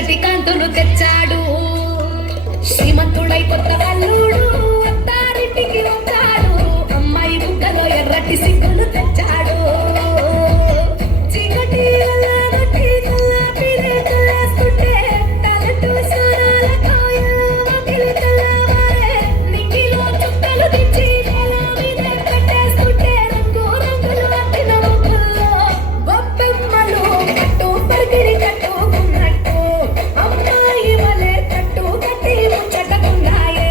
పచ్చటి కాంతులు తెచ్చాడు. శ్రీమంతుడై కొత్త అల్లుడు అత్తారింటికి వచ్చాడు. అమ్మాయి బుగ్గలో ఎర్రటి సిగ్గులు తెచ్చాడు. చీకటి అల్లగొట్టి కల్లాపిరే కల్లేస్తుంటే తలటు సోనాలతో ఎల్లమకిలి తెల్లవారే. నింగిలో చుక్కలు దించి నేల మీద కట్టేస్తుంటే రంగు రంగులు అద్దిన ముగ్గుల్లో గొప్పెమ్మలు కట్టు పరిగిడి కట్టుకున్నట్టు అమ్మాయి వలె కట్టు కట్టి ముచ్చటకున్నాయే.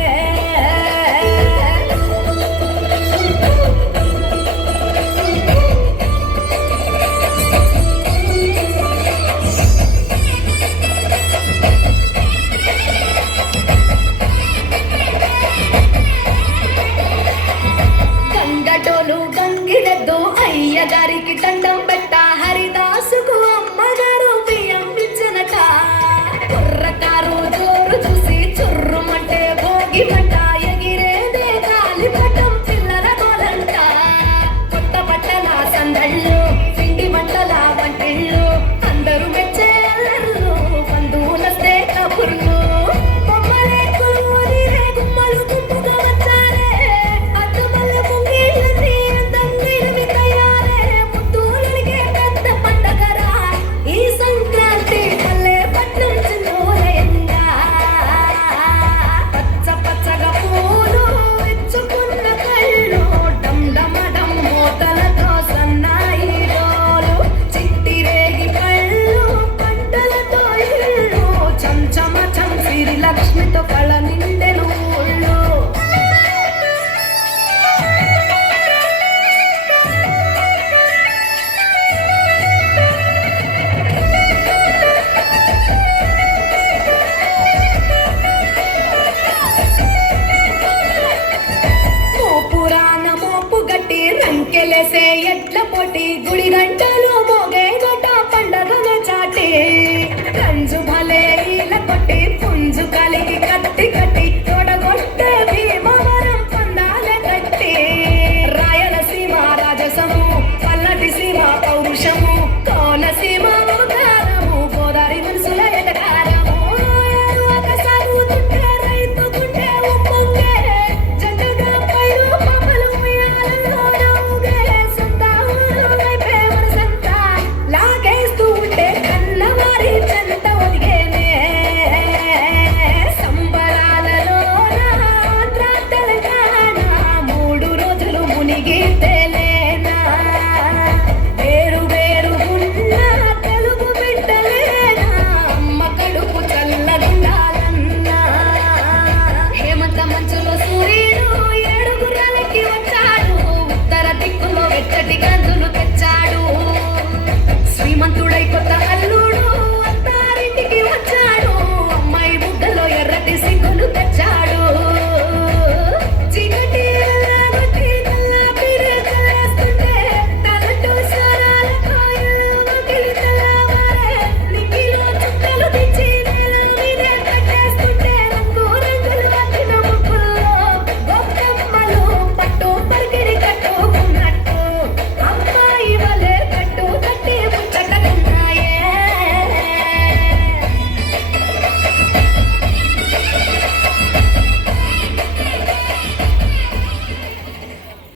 గంగటోలు గంగిరెద్దు అయ్యగారికి దండం పెట్ట. హరిదాసుకు అమ్మగారు బియ్యం ఇచ్చనట. కుర్రకారు జోరు చూసి చుర్రుమంటే భోగి మంట.